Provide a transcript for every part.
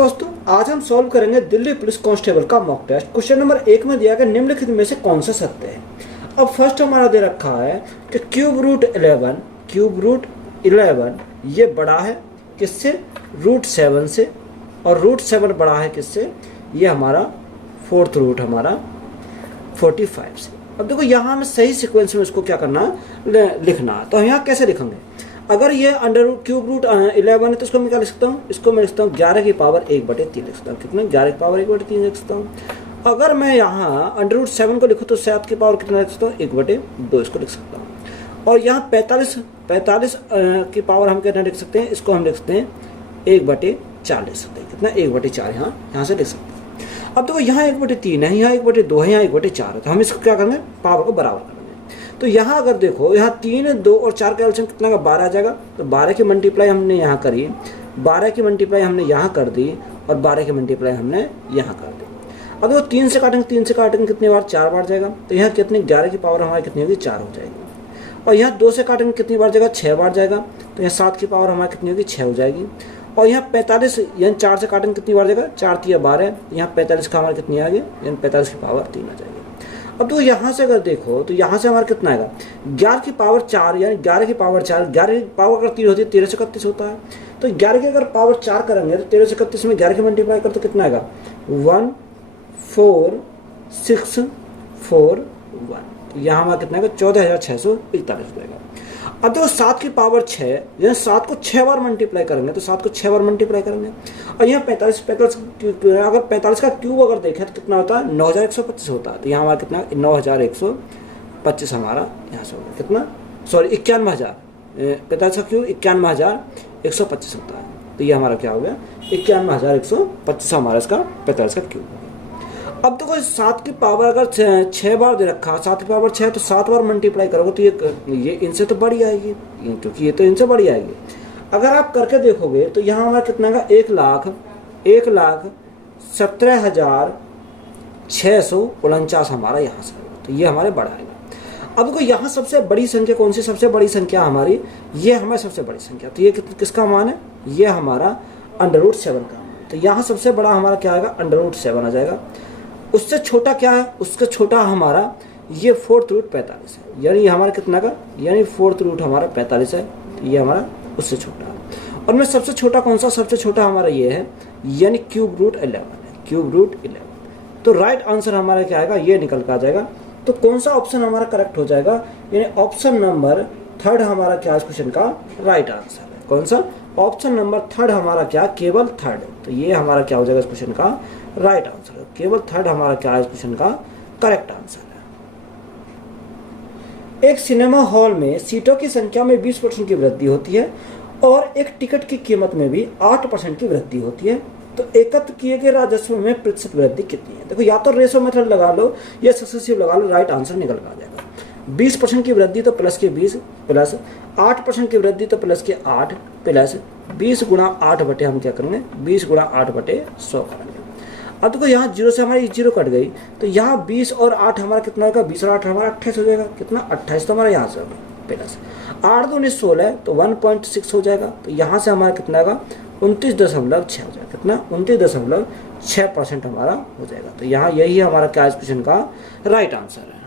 दोस्तों, आज हम सॉल्व करेंगे दिल्ली पुलिस कांस्टेबल का मॉक टेस्ट। क्वेश्चन नंबर 1 में दिया गया निम्नलिखित में से कौन सा सत्य है। अब फर्स्ट हमारा दे रखा है कि क्यूब रूट 11 ये बड़ा है किससे, रूट 7 से, और रूट 7 बड़ा है किससे, ये हमारा फोर्थ रूट हमारा 45 से। अब देखो यहाँ हमें सही सीक्वेंस में इसको क्या करना है, लिखना है। तो यहाँ कैसे लिखेंगे, अगर ये अंडर रूट क्यूब रूट 11 है तो इसको मैं क्या लिख सकता हूँ, इसको मैं लिख सकता हूँ 11 की पावर 1/3 लिख सकता हूँ। कितना, 11 की पावर 1/3 लिख सकता हूँ। अगर मैं यहाँ अंडर रूट 7 को लिखूँ तो 7 की पावर कितना लिख सकता हूँ, 1/2 इसको लिख सकता हूँ। और यहाँ 45 की पावर हम कितना लिख सकते हैं, इसको हम लिख सकते हैं 1/4 लिख सकते हैं। कितना, 1/4 यहाँ से लिख सकते हैं। अब देखो यहाँ 1/3 है, यहाँ 1/2 है, यहाँ 1/4 है, तो हम इसको क्या करेंगे, पावर को बराबर करेंगे। तो यहाँ अगर देखो, यहाँ 3, 2 और 4 का एलसीएम कितना का 12 आ जाएगा। तो 12 की मल्टीप्लाई हमने यहाँ करी, 12 की मल्टीप्लाई हमने यहाँ कर दी, और 12 की मल्टीप्लाई हमने यहाँ कर दी। अब देखो 3 से काटेंगे कितनी बार, 4 बार जाएगा। तो यहाँ कितनी, 11 की पावर हमारी कितनी होगी, 4 हो जाएगी। और यहाँ 2 से काटेंगे कितनी बार जाएगा, 6 बार जाएगा। तो यहाँ 7 की पावर हमारी कितनी होगी, 6 हो जाएगी। और यहाँ 45, यानी 4 से काटेंगे कितनी बार जाएगा, 4 3 12, यहाँ 45 का हमारा कितनी आ गई, यानी 45 की पावर 3 आ जाएगी। अब तो यहाँ से अगर देखो तो यहाँ से हमारा कितना आएगा, 11 की पावर 4, यानी 11 की पावर 4, 11 की पावर अगर 3 होती है 13 से 31 होता है। तो 11 की अगर पावर 4 करेंगे तो 13 से 31 में 11 की मल्टीप्लाई कर तो कितना आएगा, 14641। यहाँ हमारा कितना आएगा, 14,641 जाएगा। अब देखो 7 की पावर 6, यानी 7 को 6 बार मल्टीप्लाई करेंगे, तो 7 को 6 बार मल्टीप्लाई करेंगे। और यहाँ 45 अगर 45 का क्यूब अगर देखें तो कितना होता है, 9125 होता है। तो यहाँ हमारा कितना, 9125 हमारा यहाँ से होगा, कितना, सॉरी 91,000, 45 का क्यूब 91,125 होता है। तो ये हमारा क्या हो गया, 91,125 हमारा इसका 45 का क्यूब। अब देखो 7 की पावर अगर 6 बार दे रखा, 7 की पावर 6 तो 7 बार मल्टीप्लाई करोगे तो ये इनसे तो बड़ी आएगी, क्योंकि ये तो इनसे बड़ी आएगी। अगर आप करके देखोगे तो यहाँ हमारा कितना का, 1,17,649 हमारा यहाँ से होगा। तो ये हमारे बड़ा आएगा। अब देखो यहाँ सबसे बड़ी संख्या कौन सी, सबसे बड़ी संख्या हमारी, ये हमारी सबसे बड़ी संख्या। तो ये किसका मान है, ये हमारा अंडर रूट 7 का मान। तो यहाँ सबसे बड़ा हमारा क्या आएगा, अंडर रूट 7 आ जाएगा। उससे छोटा क्या है, उससे छोटा हमारा ये फोर्थ रूट 45 है, यानी हमारा कितना का, यानी फोर्थ रूट हमारा 45 है। ये हमारा उससे छोटा है। और में सबसे छोटा कौन सा, सबसे छोटा हमारा ये है, यानी क्यूब रूट 11 है, क्यूब रूट 11। तो राइट आंसर हमारा क्या आएगा, ये निकल कर आ जाएगा। तो कौन सा ऑप्शन हमारा करेक्ट हो जाएगा, यानी ऑप्शन नंबर 3 हमारा क्या इस क्वेश्चन का राइट आंसर है। कौन सा, ऑप्शन नंबर 3 हमारा क्या, केवल 3। तो ये हमारा क्या हो जाएगा इस क्वेश्चन का राइट आंसर है। केवल 3 हमारा क्या है इस क्वेश्चन का करेक्ट आंसर है। एक सिनेमा हॉल में सीटों की संख्या में 20% की वृद्धि होती है और एक टिकट की कीमत में भी 8% की वृद्धि होती है। तो एकत्र किए गए राजस्व में प्रतिशत वृद्धि कितनी है। देखो या तो रेशो मेथड लगा लो या सक्सेसिव लगा लो, राइट आंसर निकल कर आ जाएगा। 20% की वृद्धि तो प्लस के 20 प्लस 8% की वृद्धि तो प्लस के 8 प्लस 20 गुणा 8 बटे हम क्या करेंगे, 20 गुणा 8 बटे 100 करेंगे। अब देखो यहाँ 0 से हमारी 0 कट गई, तो यहाँ 20 और 8 हमारा कितना होगा, 20 और 8 हमारा 28 हो जाएगा। कितना, 28 तो हमारा यहाँ से होगा, प्लस 8 दूनी 16 तो 1.6 हो जाएगा। तो यहाँ से हमारा कितना आएगा, 29.6 हो जाएगा। कितना, 29.6% हमारा हो जाएगा। तो यहाँ यही हमारा क्या क्वेश्चन का राइट आंसर है।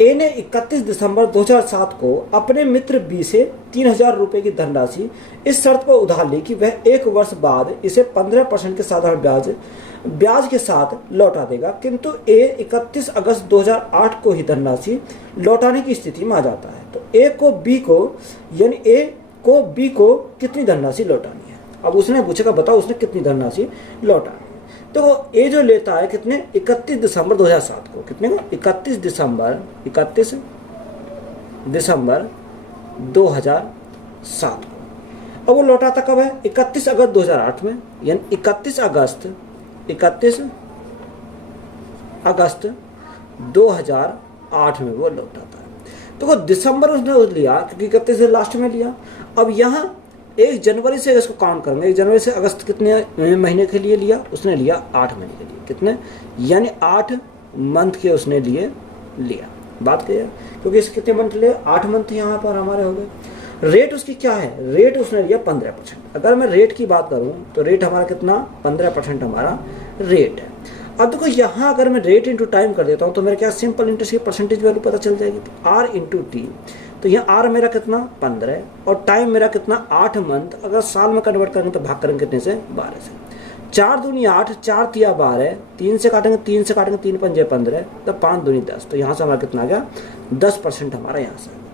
ए ने 31 दिसंबर 2007 को अपने मित्र बी से 3,000 रुपये की धनराशि इस शर्त पर उधार ली कि वह 1 वर्ष बाद इसे 15% के साधारण ब्याज के साथ लौटा देगा, किंतु ए 31 अगस्त 2008 को ही धनराशि लौटाने की स्थिति में आ जाता है। तो ए को बी को कितनी धनराशि लौटानी है। अब उसने पूछेगा बताओ उसने कितनी धनराशि लौटानी है। तो ये जो लेता है कितने, 31 दिसंबर 2007 को, कितने को, 31 दिसंबर 2007 को। अब वो लौटाता कब है, 31 अगस्त 2008 में, यानी 31 अगस्त 2008 में वो लौटाता है। तो वो दिसंबर उसने लिया क्योंकि 31 से लास्ट में लिया। अब यहाँ 1 जनवरी से इसको काउंट करेंगे, 1 जनवरी से अगस्त कितने महीने के लिए लिया, उसने लिया 8 महीने के लिए। कितने, यानी 8 मंथ के उसने लिए लिया। बात क्लियर, क्योंकि इसके कितने मंथ लिए, 8 मंथ यहाँ पर हमारे हो गए। रेट उसकी क्या है, रेट उसने लिया 15%। अगर मैं रेट की बात करूं तो रेट हमारा कितना, 15% हमारा रेट है। अब देखो यहाँ अगर मैं रेट इंटू टाइम कर देता हूँ तो मेरा क्या सिंपल इंटरेस्ट की परसेंटेज वैल्यू पता चल जाएगी, आर इंटू टी। तो यहाँ आर मेरा कितना 15 और टाइम मेरा कितना 8 मंथ। अगर साल में कन्वर्ट करेंगे तो भाग करेंगे कितने से, 12 से। 4 दूनी 8, 4 तिया 12, 3 से काटेंगे, 3 से काटेंगे, 3 पंजे 15, तो 5 दूनी 10। तो यहाँ से हमारा कितना आ गया, 10% हमारा यहाँ से आ गया।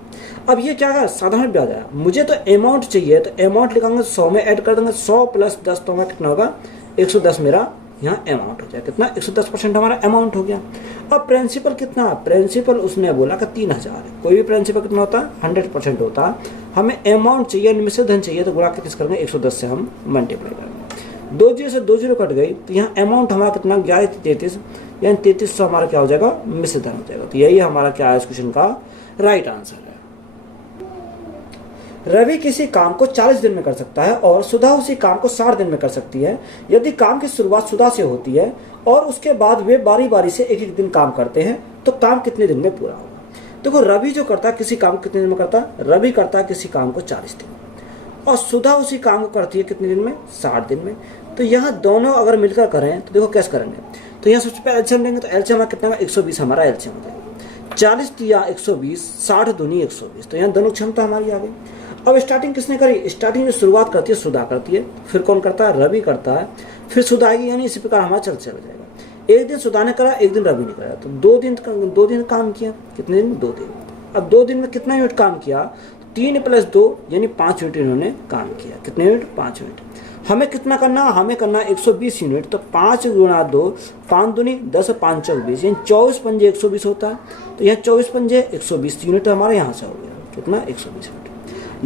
अब ये क्या है, साधारण ब्याज आया। मुझे तो अमाउंट चाहिए, तो अमाउंट लिखाएंगे 100 में ऐड कर देंगे, 100 प्लस 10 तो हमारा कितना होगा, 110 मेरा यहाँ अमाउंट हो जाए। कितना, 110% हमारा अमाउंट हो गया। अब प्रिंसिपल कितना, प्रिंसिपल उसने बोला कि 3000 है। कोई भी प्रिंसिपल कितना होता है, 100% होता है। हमें अमाउंट चाहिए, निश्चित धन चाहिए, तो गुणा के किस करेंगे, 110 से हम मल्टीप्लाई करेंगे। 2 जीरो से 2 जीरो कट गई, तो यहाँ अमाउंट हमारा कितना, 1133, यानी 3300 हमारा क्या हो जाएगा, निश्चित धन हो जाएगा। तो यही हमारा क्या है इस क्वेश्चन का राइट आंसर है। रवि किसी काम को 40 दिन में कर सकता है और सुधा उसी काम को 60 दिन में कर सकती है। यदि काम की शुरुआत सुधा से होती है और उसके बाद वे बारी बारी से एक एक दिन काम करते हैं, तो काम कितने दिन में पूरा होगा। देखो रवि जो करता है किसी काम को कितने दिन में करता है, रवि करता है किसी काम को 40 दिन में और सुधा उसी काम को करती है कितने दिन में, 60 दिन में। तो यहाँ दोनों अगर मिलकर करें तो देखो कैसे करेंगे। तो यहाँ सबसे पहले एलसीएम लेंगे, तो एलसीएम हमारा कितना, 120 हमारा एलसीएम हो जाएगा। 40 तिया 120, 60 दूनी 120, तो यहाँ दोनों क्षमता हमारी आ गई। अब स्टार्टिंग किसने करी, स्टार्टिंग में शुरुआत करती है सुधा करती है, फिर कौन करता है, रवि करता है, फिर सुधा आएगी, यानी इसी प्रकार हमारा चल जाएगा। एक दिन सुधा ने करा, एक दिन रवि ने करा, तो 2 दिन काम किया। कितने दिन, 2 दिन। अब 2 दिन में कितना यूनिट काम किया, 3 प्लस 2 यानी 5 यूनिट इन्होंने काम किया। कितने यूनिट, 5 यूनिट। हमें कितना करना, हमें करना 120 यूनिट। तो 5 गुणा 2, 5 दूनी 10, 5 चौक 20, यानी 24 पंजे 120 होता है। तो यहाँ 24 पंजे 120 यूनिट हमारे यहाँ से हो गया। कितना, 120 यूनिट।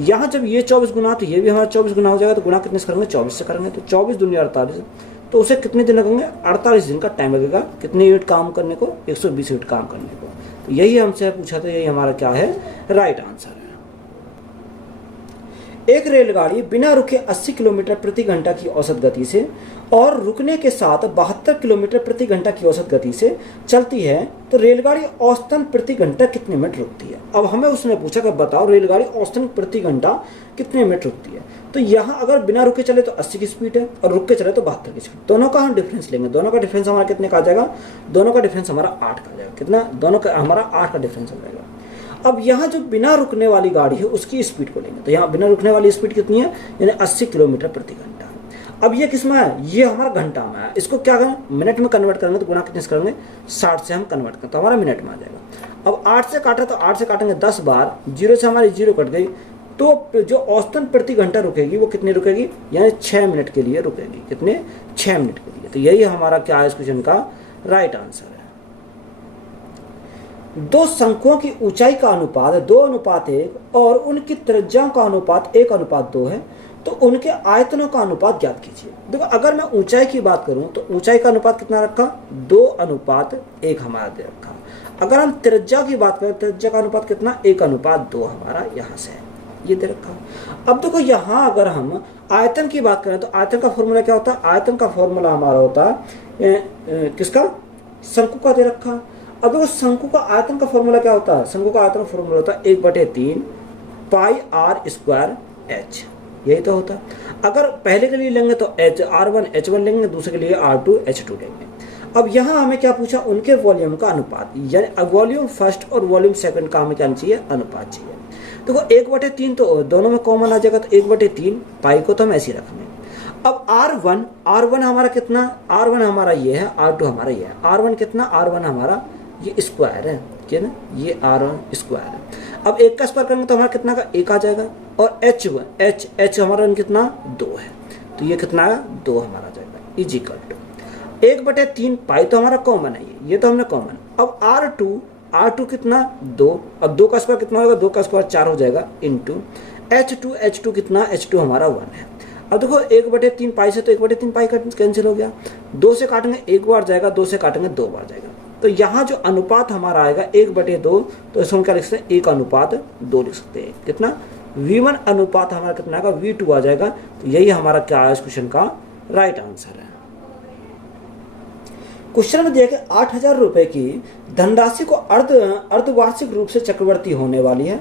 यहाँ जब ये 24 गुना तो ये भी हमारा 24 गुना हो जाएगा। तो गुना कितने से करेंगे, 24 से करेंगे। तो 24 दूनी 48, तो उसे कितने दिन लगेंगे, 48 दिन का टाइम लगेगा। कितने यूनिट काम करने को, 120 यूनिट काम करने को। तो यही हमसे पूछा था, यही हमारा क्या है राइट आंसर है। एक रेलगाड़ी बिना रुके 80 किलोमीटर प्रति घंटा की औसत गति से और रुकने के साथ 72 किलोमीटर प्रति घंटा की औसत गति से चलती है, तो रेलगाड़ी औसतन प्रति घंटा कितने मिनट रुकती है। अब हमें उसने पूछा कि बताओ रेलगाड़ी औसतन प्रति घंटा कितने मिनट रुकती है। तो यहाँ अगर बिना रुके चले तो 80 की स्पीड है और रुक के चले तो 72 की स्पीड। दोनों का हम डिफरेंस लेंगे, दोनों का डिफरेंस हमारा कितने का आ जाएगा, दोनों का डिफरेंस हमारा 8 का आ जाएगा। कितना, दोनों का हमारा 8 का डिफरेंस हो जाएगा। अब यहाँ जो बिना रुकने वाली गाड़ी है उसकी स्पीड को लेंगे, तो यहाँ बिना रुकने वाली स्पीड कितनी है, यानी 80 किलोमीटर प्रति घंटा। अब ये किस में है, ये हमारा घंटा में है। इसको क्या करें, मिनट में कन्वर्ट करेंगे, तो गुना कितने से करेंगे, 60 से हम कन्वर्ट करें तो हमारा मिनट में आ जाएगा। अब 8 से काटा तो 8 से काटेंगे 10 बार, 0 से हमारी 0 कट गई। तो जो औसतन प्रति घंटा रुकेगी वो कितनी रुकेगी, यानी 6 मिनट के लिए रुकेगी। कितने, 6 मिनट के लिए। तो यही हमारा क्या है इस क्वेश्चन का राइट आंसर है। दो शंकुओं की ऊंचाई का अनुपात 2:1 और उनकी त्रिज्याओं का अनुपात 1:2 है, तो उनके आयतनों का अनुपात ज्ञात कीजिए। देखो अगर मैं ऊंचाई की बात करूं तो ऊंचाई का अनुपात कितना रखा, 2:1 हमारा दे रखा। अगर हम त्रिज्या की बात करें, त्रिज्या का अनुपात कितना, 1:2 हमारा यहाँ से है, ये दे रखा। अब देखो यहाँ अगर हम आयतन की बात करें तो आयतन का फॉर्मूला क्या होता है, आयतन का फॉर्मूला हमारा होता है किसका, शंकु का दे रखा। अब देखो शंकु का आयतन का फॉर्मूला क्या होता है, शंकु का आयतन का फॉर्मूला होता है 1/3 पाई r स्क्वायर h, यही तो होता है। अगर पहले के लिए लेंगे तो r1 h1 लेंगे, दूसरे के लिए r2 h2 लेंगे। अब यहाँ हमें क्या पूछा, उनके वॉल्यूम का अनुपात, यानी वॉल्यूम फर्स्ट और वॉल्यूम सेकंड का हमें क्या चाहिए, अनुपात चाहिए। देखो 1/3 तो दोनों में कॉमन आ जाएगा, तो 1/3 पाई को तो हम ऐसे ही रखने। अब r1 हमारा कितना, r1 हमारा ये है, r2 हमारा ये है। r1 कितना, r1 हमारा ये स्क्वायर है, क्या ना, ये r1 स्क्वायर है। अब 1 का स्क्वायर करेंगे तो हमारा कितना का 1 आ जाएगा, और h हमारा कितना 2 है, तो ये कितना है 2 हमारा जाएगा, इज इक्वल टू 1/3 पाई तो हमारा कॉमन है, ये तो हमने कॉमन। अब r2 कितना 2, अब 2 का स्क्वायर कितना होगा, 2 का स्क्वायर 4 हो जाएगा, इंटू h2 कितना, h2 हमारा 1 है। अब देखो 1/3 पाई से तो 1/3 पाई कैंसिल हो गया, 2 से काटेंगे 1 बार जाएगा, 2 से काटेंगे 2 बार जाएगा। तो यहाँ जो अनुपात हमारा आएगा 1/2, तो इसको हम क्या लिख सकते हैं, 1:2 लिख सकते हैं। कितना, V1 अनुपात हमारा कितना आएगा, V2 आ जाएगा। तो यही हमारा क्या है इस क्वेश्चन का राइट आंसर है। क्वेश्चन में दिया कि 8,000 रुपए की धनराशि को अर्धवार्षिक रूप से चक्रवृद्धि होने वाली है।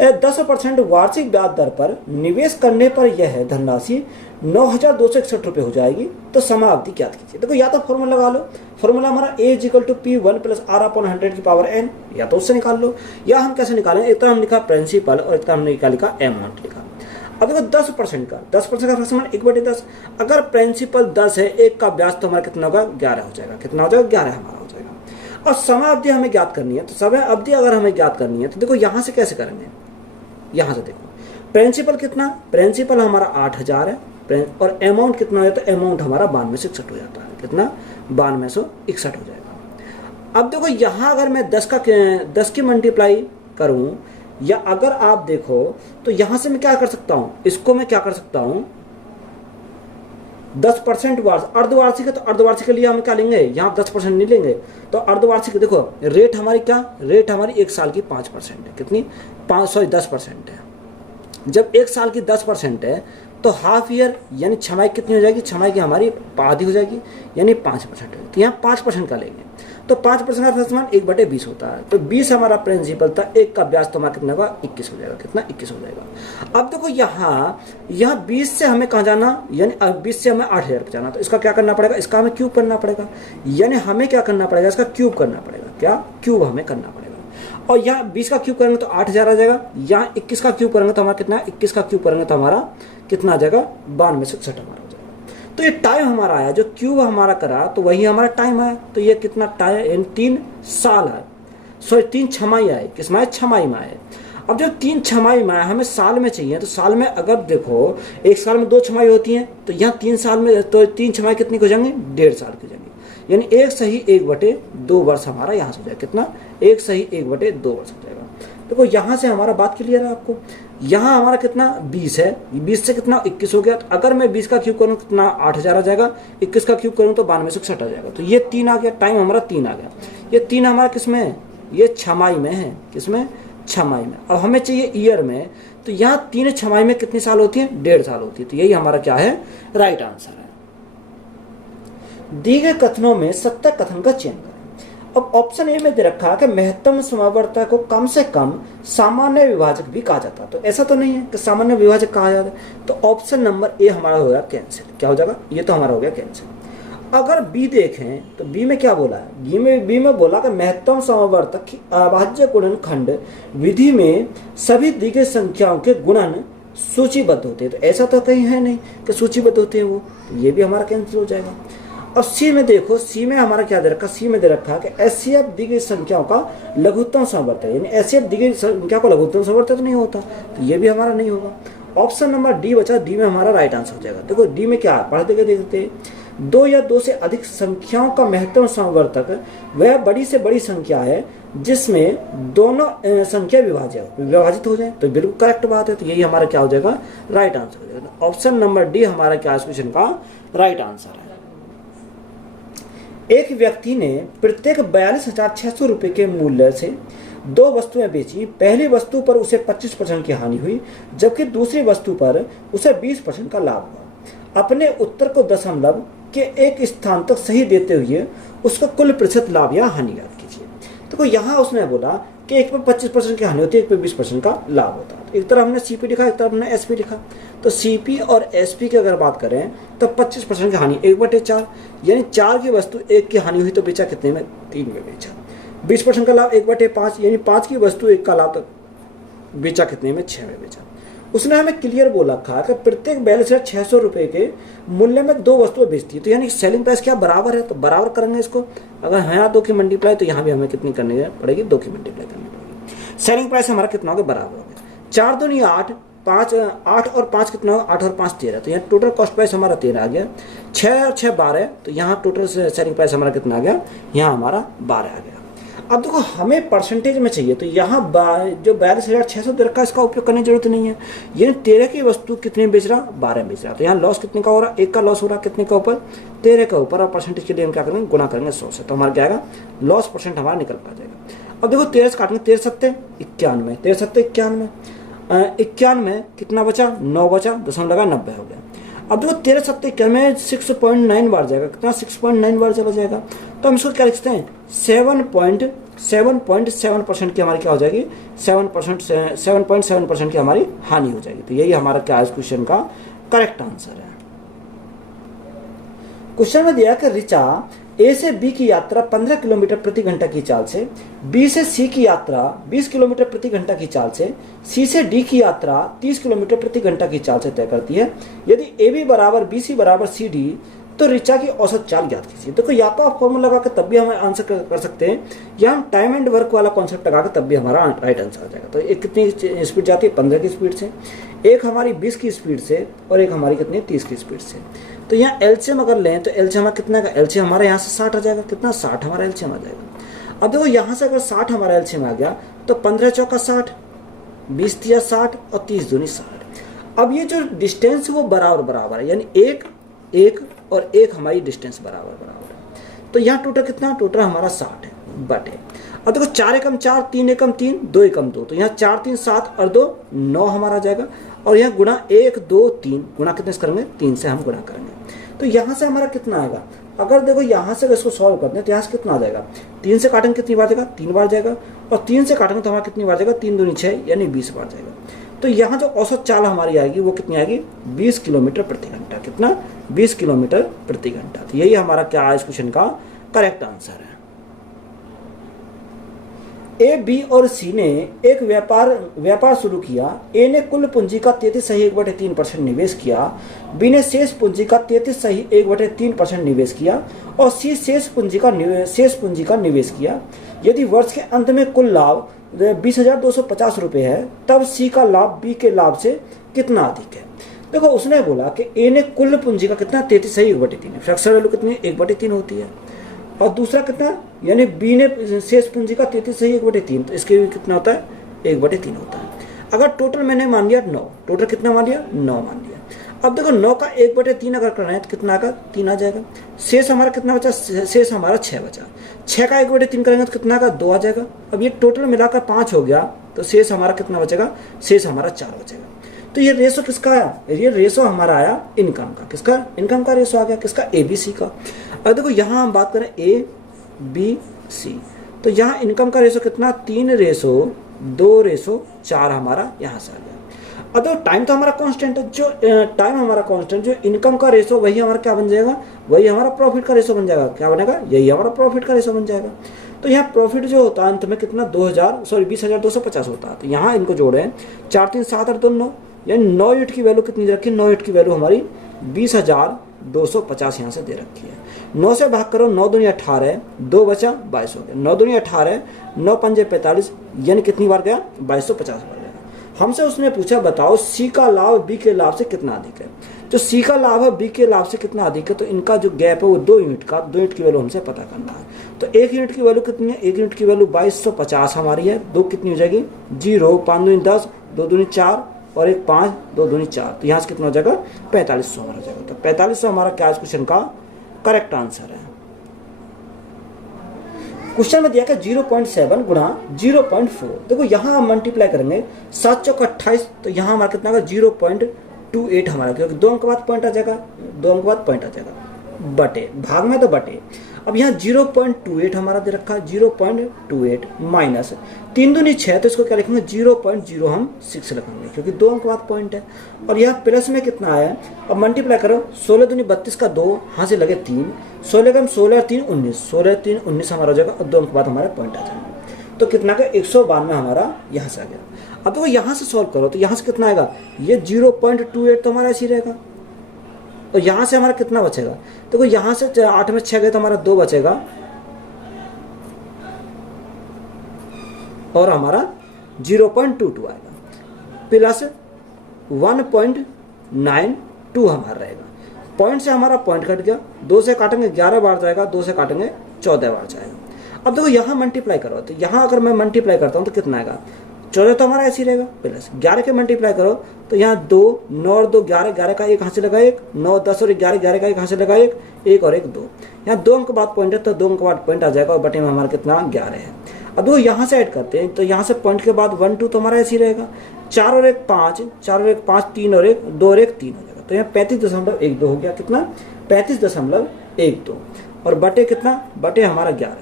10% वार्षिक ब्याज दर पर निवेश करने पर यह धनराशि 9,261 रुपये हो जाएगी। तो समाअवधि ज्ञात कीजिए। देखो या तो फॉर्मूला लगा लो, फॉर्मूला हमारा A = P1 + R/100 की पावर n, या तो उससे निकाल लो, या हम कैसे निकालेंगे, एक तो हम लिखा प्रिंसिपल और एक तो हमने लिखा अमाउंट लिखा। अब देखो 10% का 1/10, अगर प्रिंसिपल 10 है, एक का ब्याज तो हमारा कितना होगा 11 हो जाएगा। कितना हो जाएगा 11 हमारा हो जाएगा। और समय अवधि हमें ज्ञात करनी है, तो समय अवधि अगर हमें ज्ञात करनी है तो देखो यहाँ से कैसे करेंगे, यहाँ से देखो प्रिंसिपल कितना, प्रिंसिपल हमारा 8,000 है और अमाउंट कितना हो जाता है, अमाउंट हमारा 9261 हो जाता है। कितना 9261 हो जाएगा। अब देखो यहाँ अगर मैं 10 की मल्टीप्लाई करूँ, या अगर आप देखो तो यहाँ से मैं क्या कर सकता हूँ, इसको मैं क्या कर सकता हूँ 10% अर्धवार्षिक है, तो अर्धवार्षिक के लिए हम क्या लेंगे, यहाँ 10% नहीं लेंगे, तो अर्धवार्षिक देखो रेट हमारी क्या, रेट हमारी 1 साल की 5% है। कितनी 10% है। जब 1 साल की 10% है तो हाफ ईयर यानी छमाही कितनी हो जाएगी, छमाही की हमारी आधी हो जाएगी यानी 5% है। तो यहाँ 5% का लेंगे, तो 5% का समान 1/20 होता है। तो 20 हमारा प्रिंसिपल था, एक का ब्याज तो हमारा कितना होगा 21 हो जाएगा। कितना 21 हो जाएगा। अब देखो यहाँ 20 से हमें कहाँ जाना, यानी 20 से हमें 8,000 जाना, तो इसका क्या करना पड़ेगा, इसका हमें क्यूब करना पड़ेगा, यानी हमें क्या करना पड़ेगा, इसका क्यूब करना पड़ेगा। क्या क्यूब हमें करना पड़ेगा। और यहाँ 20 का क्यूब करेंगे तो 8,000 आ जाएगा, यहाँ 21 का क्यूब करेंगे तो हमारा कितना, 21 का क्यूब करेंगे तो हमारा कितना आ जाएगा 9261 हमारा हो जाएगा। तो ये टाइम हमारा आया, जो क्यूब हमारा करा तो वही हमारा टाइम आया। तो ये कितना टाइम, 3 साल है, सॉरी 3 छमाही आए, किसमें आए, छमाही में आए। अब जो 3 छमाही में आए हमें साल में चाहिए, तो साल में अगर देखो 1 साल में 2 छमाही होती हैं, तो यहाँ 3 साल में तो 3 छमाही कितनी हो जाएंगे, 1.5 साल की जाएंगी, यानी 1/1/2 वर्ष हमारा यहाँ से हो जाएगा। कितना 1/1/2 वर्ष हो जाएगा। देखो यहाँ से हमारा बात क्लियर है आपको। यहाँ हमारा कितना 20 है, 20 से कितना 21 हो गया। तो अगर मैं 20 का क्यूब करूँ कितना 8,000 आ जाएगा, 21 का क्यूब करूँ तो 9261 आ जाएगा। तो ये 3 आ गया, टाइम हमारा 3 आ गया। ये 3 हमारा किसमें है, ये छमाही में है, किसमें छमाही में। अब हमें चाहिए ईयर में, तो यहाँ 3 छमाही में कितनी साल होती है, 1.5 साल होती है। तो यही हमारा क्या है, राइट आंसर है। दिए गए कथनों में सत्य कथन का चयन करें। अब ऑप्शन ए में दे रखा है कि महत्तम समावर्तक को कम से कम सामान्य विभाजक भी कहा जाता है। तो ऐसा तो नहीं है कि सामान्य विभाजक कहा जाता है, तो ऑप्शन नंबर ए हमारा हो गया कैंसिल। क्या हो जाएगा, ये तो हमारा हो गया कैंसिल। अगर बी देखें तो बी में क्या बोला है, बी में बोला कि महत्तम समावर्तक की अभाज्य गुणनखंड विधि में सभी दी गई संख्याओं के गुणन सूचीबद्ध होते हैं। तो ऐसा तो कहीं है नहीं कि सूचीबद्ध होते हैं वो, तो ये भी हमारा कैंसिल हो जाएगा। अब सी में देखो, सी में हमारा क्या दे रखा, सी में दे रखा है कि एचसीएफ दी गई संख्याओं का लघुत्तम समवर्तक, यानी एचसीएफ दी गई संख्या को लघुत्तम समवर्तक नहीं होता, तो ये भी हमारा नहीं होगा। ऑप्शन नंबर डी बचा, डी में हमारा राइट आंसर हो जाएगा। देखो डी में क्या पढ़ देखे देखते, 2 या 2 से अधिक संख्याओं का महत्तम समवर्तक वह बड़ी से बड़ी संख्या है जिसमें दोनों संख्या विभाजित हो जाए। तो बिल्कुल करेक्ट बात है, तो यही हमारा क्या हो जाएगा, राइट आंसर हो जाएगा। ऑप्शन नंबर डी हमारा क्या क्वेश्चन का राइट आंसर है। एक व्यक्ति ने प्रत्येक 42,600 रुपये के मूल्य से 2 वस्तुएं बेची। पहली वस्तु पर उसे 25% की हानि हुई, जबकि दूसरी वस्तु पर उसे 20% का लाभ हुआ। अपने उत्तर को दशमलव के एक स्थान तक सही देते हुए उसका कुल प्रतिशत लाभ या हानि याद कीजिए। देखो यहाँ उसने बोला कि एक पे 25% की हानि होती है, एक पे 20% का लाभ होता है। तो एक तरफ हमने सीपी लिखा, एक तरफ हमने एसपी लिखा। तो सीपी और एसपी की अगर बात करें तो 25% की हानि 1/4, यानी 4 की वस्तु 1 की हानि हुई तो बेचा कितने में, 3 में बेचा। 20% का लाभ 1/5, यानी 5 की वस्तु 1 का लाभ तो बेचा कितने में, 6 में बेचा। उसने हमें क्लियर बोला रखा कि प्रत्येक 42,600 रुपये के मूल्य में 2 वस्तुएं बेचती है। तो यानी सेलिंग प्राइस क्या बराबर है, तो बराबर करेंगे इसको। अगर यहाँ 2 की मल्टीप्लाई तो यहाँ भी हमें कितनी करनी पड़ेगी, 2 की मल्टीप्लाई करनी पड़ेगी। सेलिंग प्राइस हमारा कितना हो गया, बराबर हो गया। 4 दूनी 8, 8 और 5 कितना होगा, 8 और 5 13। तो यहाँ टोटल कॉस्ट प्राइस हमारा 13 आ गया। 6 और 6 12, तो यहाँ टोटल सेलिंग प्राइस हमारा कितना आ गया, यहाँ हमारा 12 आ गया। अब देखो हमें परसेंटेज में चाहिए, तो यहाँ जो 42,600 दे रखा है इसका उपयोग करने की जरूरत नहीं है। यानी 13 की वस्तु कितने बेच रहा, 12 बेच रहा। तो यहाँ लॉस कितने का हो रहा, 1 का लॉस हो रहा, कितने का ऊपर, 13 का ऊपर। और परसेंटेज के लिए हम क्या करेंगे, गुना करेंगे 100 से, तो हमारा क्या आएगा, लॉस परसेंट हमारा निकल पा जाएगा। अब देखो 13 से काटेंगे, 13 सत्ते 91, 13 सत्ते 91, 91 कितना बचा, 9 बचा, दशमलव लगा 90 हो गया। अब देखो 13 सत्ते 91 में 6.9 बार जाएगा, कितना 6.9 बार चला जाएगा। तो हम इसको क्या लिखते हैं, 7.9 7.7% की हमारी क्या हो जाएगी, 7.7% की हमारी हानि हो जाएगी। तो यही हमारा क्या है इस क्वेश्चन का करेक्ट आंसर है। क्वेश्चन में दिया कि ऋचा ए से बी की यात्रा 15 किलोमीटर प्रति घंटा की चाल से, बी से सी की यात्रा 20 किलोमीटर प्रति घंटा की चाल से, सी से डी की यात्रा 30 किलोमीटर प्रति घंटा की चाल से तय करती है। यदि ए बी बराबर बी सी बराबर सी डी तो ऋचा की औसत चाल ज्ञात कीजिए। देखो या तो आप फॉर्मूला लगा के तब भी हम आंसर कर सकते हैं, या हम टाइम एंड वर्क वाला कॉन्सेप्ट लगा के तब भी हमारा राइट आंसर आ जाएगा। तो एक कितनी स्पीड जाती है, 15 की स्पीड से, एक हमारी 20 की स्पीड से, और एक हमारी कितनी 30 की स्पीड से। तो यहाँ एलसीएम अगर लें तो एलसीएम हमारा कितना का, एलसीएम हमारा यहाँ से 60 आ जाएगा। कितना, 60 हमारा एलसीएम आ जाएगा। अब देखो यहाँ से अगर 60 हमारा एलसीएम आ गया तो 15 चौका 60, 20 तिया 60 और 30 दूनी 60। अब ये जो डिस्टेंस है वो बराबर है, यानी एक और एक हमारी डिस्टेंस बराबर है। तो यहाँ टोटल कितना, टोटल हमारा 60 है बटे। अब देखो 4 एकम 4, 3 एकम 3, 2 एकम 2, तो यहाँ 4 3 7 और 2 9 हमारा जाएगा। और यहाँ गुणा 1 2 3, गुणा कितने से करेंगे, 3 से हम गुणा करेंगे। तो यहाँ से हमारा कितना आएगा, अगर देखो यहाँ से इसको सॉल्व करते हैं तो यहाँ से कितना आ जाएगा, 3 से काटेंगे कितनी बार जाएगा, 3 बार जाएगा, और 3 से काटेंगे तो हमारा कितनी बार जाएगा, 3 दूनी 6 यानी 20 बार जाएगा। तो यहाँ जो औसत चाल हमारी आएगी वो कितनी आएगी, 20 किलोमीटर प्रति घंटा। कितना, 20 किलोमीटर प्रति घंटा। तो यही हमारा क्या है इस क्वेश्चन का करेक्ट आंसर है। ए बी और सी ने एक व्यापार शुरू किया। ए ने कुल पूंजी का 33.3% निवेश किया, बी ने शेष पूंजी का 33.3% निवेश किया, और सी शेष पूंजी का निवेश किया। यदि वर्ष के अंत में कुल लाभ 20,250 रुपये है, तब सी का लाभ बी के लाभ से कितना अधिक है। देखो उसने बोला कि ए ने कुल पूंजी का कितना, 33/3, फ्रैक्शन वैल्यू कितनी, 1/3 होती है, और दूसरा कितना, यानी बी ने शेष पूंजी का 33/1/3, तो इसके भी कितना होता है, 1/3 होता है। अगर टोटल मैंने मान लिया 9, टोटल कितना मान लिया, 9 मान लिया। अब देखो 9 का 1/3 अगर कर रहे हैं तो कितना आएगा, 3 आ जाएगा। शेष हमारा कितना बचा, शेष हमारा 6 बचा। 6 का 1/3 करेंगे तो कितना आएगा, 2 आ जाएगा। अब ये टोटल मिलाकर 5 हो गया, तो शेष हमारा कितना बचेगा, शेष हमारा 4 बचेगा। तो ये रेशो किसका आया, ये रेशो हमारा आया इनकम का। किसका, इनकम का रेशो आ गया, किसका, ABC का। अब देखो यहाँ हम बात करें ABC, तो यहाँ इनकम का रेशो कितना, 3:2:4 हमारा यहाँ से आ गया। अब तो टाइम तो हमारा कांस्टेंट है, जो टाइम हमारा कांस्टेंट, जो इनकम का रेशो वही हमारा क्या बन जाएगा, वही हमारा प्रॉफिट का रेशो बन जाएगा। क्या बनेगा, यही हमारा प्रॉफिट का रेशो बन जाएगा। तो यहाँ प्रॉफिट जो होता है अंत में कितना, 20,250 होता है। तो यहाँ इनको जोड़े 4 3 7 और 2 9, यानी 9 यूनिट की वैल्यू कितनी दे रखी है, 9 यूनिट की वैल्यू हमारी 20,250 यहाँ से दे रखी है। 9 से भाग करो, 9 दूनी 18, 2 बचा 22 हो गया। 9 दूनी 18, 9 पंजे 45, यानी कितनी बार गया, 2250 बार गया। हमसे उसने पूछा बताओ सी का लाभ बी के लाभ से कितना अधिक है। जो सी का लाभ है बी के लाभ से कितना अधिक है, तो इनका जो गैप है वो 2 यूनिट का, 2 यूनिट की वैल्यू हमसे पता करना है। तो 1 यूनिट की वैल्यू कितनी है, 1 यूनिट की वैल्यू 2250 हमारी है। 2 कितनी हो जाएगी, 0, 5 दूनी 10, 2 दूनी 4 और 1 5, 2 दूनी 4, तो यहाँ से कितना हो जाएगा, 4500 हमारा हो जाएगा। तो 4500 हमारा क्या इस क्वेश्चन का करेक्ट आंसर है। क्वेश्चन में दिया कि 0.7 गुणा 0.4। देखो यहाँ हम मल्टीप्लाई करेंगे, 7 चौक 28, तो यहाँ हमारा कितना होगा, 0.28 हमारा, क्योंकि 2 अंक बाद पॉइंट आ जाएगा, 2 अंक बाद पॉइंट आ जाएगा। बटे, भाग में तो बटे। अब यहाँ 0.28 हमारा दे रखा है, 0.28 माइनस 3 दूनी 6, तो इसको क्या लिखेंगे, 0.0 हम 6 लिखेंगे, क्योंकि 2 अंक बाद पॉइंट है। और यहाँ प्लस में कितना है, अब मल्टीप्लाई करो, 16 दूनी 32 का 2, यहाँ से लगे 3, 16 कम 16 और 3 19, 16 3 19 हमारा हो जाएगा, और 2 अंक बाद हमारा पॉइंट आ जाएगा। तो कितना का 192 हमारा यहाँ से आ गया। अब तो यहाँ से सॉल्व करो, तो यहाँ से कितना आएगा, ये 0.28 तो हमारा ऐसे ही रहेगा। तो यहाँ से हमारा कितना बचेगा, देखो यहाँ से 8 में 6 गए तो हमारा 2 बचेगा, और हमारा 0.22 आएगा, प्लस 1.92 हमारा रहेगा। पॉइंट से हमारा पॉइंट कट गया, 2 से काटेंगे 11 बार जाएगा, 2 से काटेंगे 14 बार जाएगा। अब देखो यहाँ मल्टीप्लाई करो, तो यहाँ अगर मैं मल्टीप्लाई करता हूँ तो कितना आएगा, 14 तो हमारा ऐसे ही रहेगा, प्लस 11 के मल्टीप्लाई करो, तो यहाँ 2 9 और 2 11, 11 का 1 यहाँ से लगा 1, 9 10 और 11, 11 का 1 यहाँ से लगा 1, 1 और 1 2, यहाँ 2 अंक बाद पॉइंट है, तो 2 अंक बाद पॉइंट आ जाएगा, और बटे में हमारा कितना 11 है। अब वो यहाँ से ऐड करते हैं, तो यहाँ से पॉइंट के बाद 1 2 तो हमारा ऐसे ही रहेगा, 4 और 1 5, 4 और 1 5, 3 और 1 2 और 1 3 हो जाएगा। तो यहाँ 35.12 हो गया, कितना 35.12, और बटे कितना, बटे हमारा 11।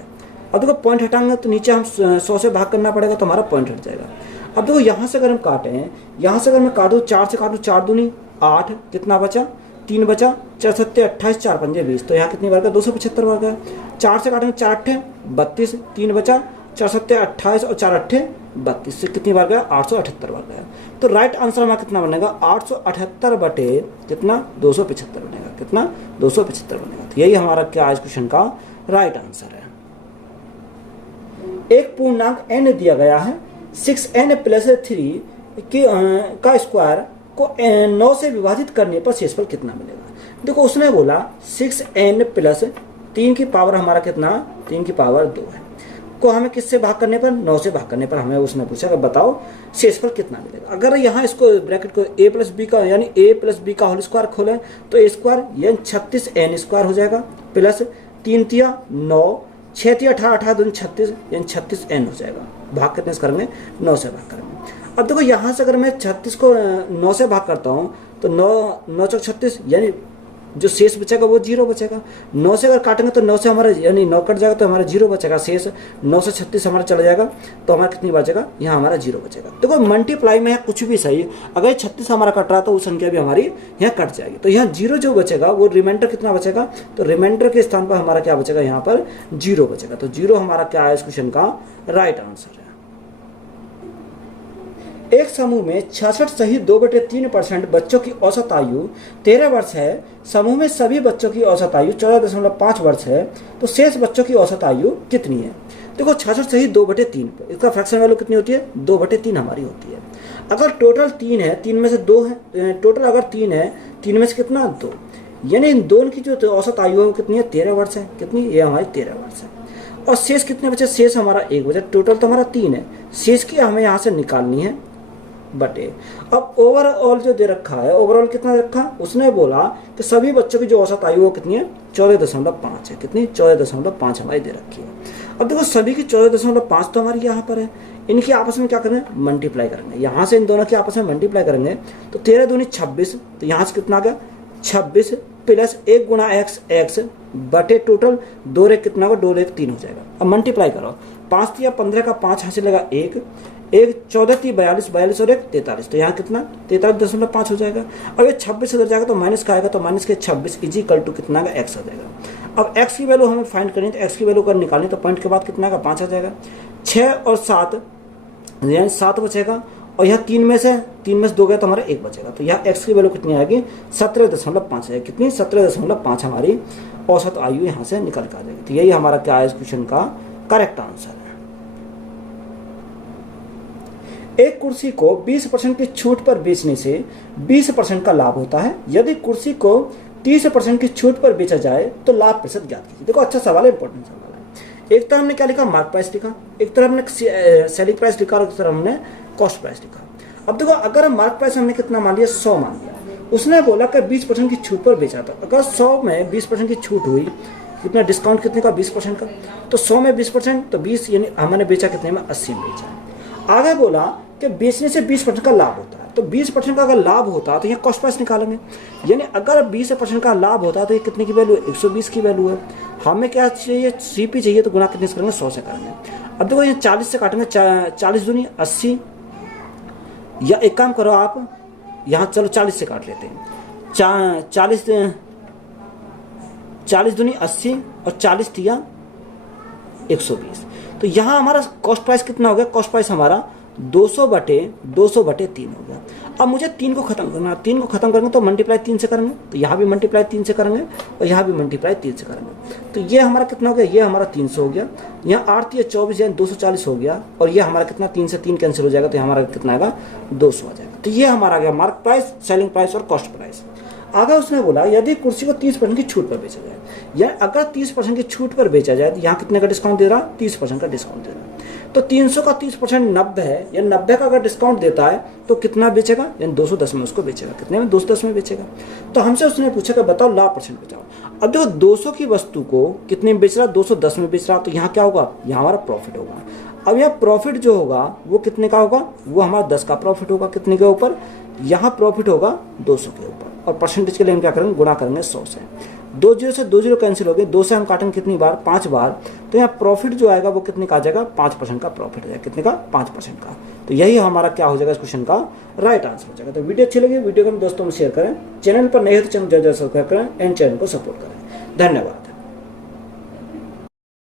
अब देखो पॉइंट हटाएंगे तो नीचे हम 100 से भाग करना पड़ेगा तो हमारा पॉइंट हट जाएगा। अब देखो यहाँ से अगर हम काटें, यहाँ से अगर मैं काटूँ 4 से काटूँ 4 दूनी 8, कितना बचा 3 बचा, 4 सत्ते 28, 4 पंजे 20, तो यहाँ कितनी बार का 275 बार का। 4 से काटेंगे 4 अट्ठे 32, 3 बचा, 4 सत्ते 28 और 4 अट्ठे 32 से कितनी बार गया 878 बार गया। तो राइट आंसर हमारा कितना बनेगा 878 बटे कितना 275 बनेगा, कितना 275 बनेगा। तो यही हमारा क्या इस क्वेश्चन का राइट आंसर है। एक पूर्णांक n दिया गया है, 6n + 3 का स्क्वायर को 9 से विभाजित करने पर शेषफल कितना मिलेगा। देखो उसने बोला 6n + 3 की पावर हमारा कितना 3 की पावर 2 है, को हमें किससे भाग करने पर 9 से भाग करने पर हमें उसने पूछा कि बताओ शेषफल कितना मिलेगा। अगर यहाँ इसको ब्रैकेट को a + b का यानी a + b का होल स्क्वायर खोलें तो a स्क्वायर यानी 36n स्क्वायर हो जाएगा, प्लस 3 तिया 9, 6 तिया 18, 18 दूनी 36 यानी 36n हो जाएगा। भाग कितने से करेंगे 9 से भाग करेंगे। अब देखो यहाँ से अगर मैं 36 को 9 से भाग करता हूँ तो 9 चौक 36 यानी जो शेष बचेगा वो 0 बचेगा। 9 से अगर काटेंगे तो 9 से हमारा यानी 9 कट जाएगा तो हमारा 0 बचेगा, शेष 9 से 36 हमारा चला जाएगा तो हमारा कितनी बचेगा यहाँ हमारा 0 बचेगा। देखो मल्टीप्लाई में है कुछ भी सही, अगर 36 हमारा कट रहा है तो वो संख्या भी हमारी यहाँ कट जाएगी। तो यहाँ 0 जो बचेगा वो रिमाइंडर कितना बचेगा, तो रिमाइंडर के स्थान पर हमारा क्या बचेगा यहाँ पर 0 बचेगा। तो 0 हमारा क्या है इस क्वेश्चन का राइट आंसर है। एक समूह में 66 सही 2/3% बच्चों की औसत आयु 13 वर्ष है, समूह में सभी बच्चों की औसत आयु 14.5 वर्ष है, तो शेष बच्चों की औसत आयु कितनी है। देखो 66 सही 2/3, इसका फ्रैक्शन वैल्यू कितनी होती है 2/3 हमारी होती है। अगर टोटल 3 है, 3 में से 2 है, टोटल अगर 3 है 3 में से कितना 2, यानी इन दोनों की जो औसत आयु है कितनी है 13 वर्ष है, कितनी ये हमारी 13 वर्ष है। और शेष कितने बचे, शेष हमारा 1 बचा, टोटल तो हमारा 3 है, शेष की हमें यहाँ से निकालनी है बटे। अब ओवरऑल जो दे रखा है, ओवरऑल कितना रखा, उसने बोला कि सभी बच्चों की जो औसत आयु वो कितनी है 14.5 है, कितनी 14.5 हमारी दे रखी है। अब देखो सभी की 14.5 तो हमारी यहाँ पर है, इनकी आपस में क्या करेंगे मल्टीप्लाई करेंगे, यहाँ से इन दोनों की आपस में मल्टीप्लाई करेंगे तो 13 दूनी 26, तो यहाँ से कितना आ गया 26 प्लस 1 गुणा x बटे टोटल 2 रेख कितना होगा 2 रेख 3 हो जाएगा। अब मल्टीप्लाई करो, 5 या 15 का 5 हासिल लगा 1 14 × 42 42 और 1 43, तो यहाँ कितना 43.5 हो जाएगा। अब ये 26 उधर जाएगा तो माइनस का आएगा, तो माइनस के 26 = कितना आएगा x आ जाएगा। अब x की वैल्यू हमें फाइंड करनी है, तो x की वैल्यू कर निकालनी, तो पॉइंट के बाद कितना आएगा 5 आ जाएगा। 6 और 7 यानी 7 बचेगा, और यहाँ 3 में से 2 गया तो हमारा 1 बचेगा, तो यहाँ x की वैल्यू कितनी आएगी 17.5 है, कितनी 17.5 हमारी औसत आयु यहाँ से निकल कर आ जाएगी। तो यही हमारा क्या है इस क्वेश्चन का करेक्ट आंसर है। एक कुर्सी को 20% की छूट पर बेचने से 20% का लाभ होता है, यदि कुर्सी को 30% की छूट पर बेचा जाए तो लाभ प्रतिशत ज्ञात कीजिए। देखो अच्छा सवाल है, इंपॉर्टेंट सवाल है। एक तरफ हमने क्या लिखा मार्क प्राइस लिखा, एक तरफ हमने सेलिंग प्राइस लिखा और एक तरफ हमने कॉस्ट प्राइस लिखा। अब देखो अगर मार्क प्राइस हमने कितना मान लिया 100 मान लिया, उसने बोला कि 20% की छूट पर बेचा था। अगर 100 में 20% की छूट हुई, कितना डिस्काउंट कितने का 20% का, तो 100 में 20% तो 20 यानी हमने बेचा कितने में 80 में बेचा। आगे बोला कि बेचने से 20% का लाभ होता है, तो 20% का अगर लाभ होता है तो ये कॉस्ट प्राइस निकालेंगे, यानी अगर 20% का लाभ होता है तो ये कितने की वैल्यू 120 की वैल्यू है। हमें क्या चाहिए CP चाहिए, तो गुना कितने से करेंगे 100 से करेंगे। अब देखो ये 40 से काटेंगे, 40 दूनी 80, या एक काम करो आप यहाँ चलो 40 से काट लेते हैं, 40 दूनी 80 और 40 तिया 120, तो यहाँ हमारा कॉस्ट प्राइस कितना हो गया, कॉस्ट प्राइस हमारा 200/3 हो गया। अब मुझे 3 को खत्म करना, 3 को खत्म करेंगे तो मल्टीप्लाई 3 से करेंगे, तो यहाँ भी मल्टीप्लाई 3 से करेंगे और यहाँ भी मल्टीप्लाई 3 से करेंगे, तो ये हमारा कितना हो गया, ये हमारा 300 हो गया। यहाँ 8 या 24 यानी 240 हो गया, और ये हमारा कितना 3 से 3 कैंसिल हो जाएगा, तो हमारा कितना आएगा 200 आ जाएगा। तो ये हमारा आ गया मार्क प्राइस, सेलिंग प्राइस और कॉस्ट प्राइस। आगे उसने बोला यदि कुर्सी को 30% की छूट पर बेचा जाए, या अगर 30% की छूट पर बेचा जाए तो यहाँ कितने का डिस्काउंट दे रहा, 30% का डिस्काउंट दे रहा। तो 300 का 30% 90 है, या 90 का अगर डिस्काउंट देता है तो कितना बेचेगा, यानी 210 में उसको बेचेगा, कितने में 210 में बेचेगा। तो हमसे उसने पूछा कि बताओ लाभ परसेंट बचाओ। अब देखो 200 की वस्तु को कितने में बेच रहा, 210 में बेच रहा, तो यहाँ क्या होगा, यहाँ हमारा प्रॉफिट होगा। अब यहाँ प्रॉफिट जो होगा वो कितने का होगा, वो हमारा 10 का प्रॉफिट होगा, कितने के ऊपर, यहाँ प्रॉफिट होगा 200 के ऊपर, और परसेंटेज के लिए हम क्या करेंगे गुणा करेंगे 100 से। दो जीरो से दो जीरो कैंसिल हो गए, 2 से हम काटेंगे कितनी बार, 5 बार, तो यहाँ प्रॉफिट जो आएगा वो कितने का आ जाएगा, 5% का प्रॉफिट आ जाएगा, कितने का, 5% का। तो यही हमारा क्या हो जाएगा इस क्वेश्चन का राइट आंसर हो जाएगा। तो वीडियो अच्छी लगी वीडियो को हम दोस्तों में शेयर करें, चैनल पर नए हो तो चैनल जरूर सब्सक्राइब करें एंड चैनल को सपोर्ट करें। धन्यवाद।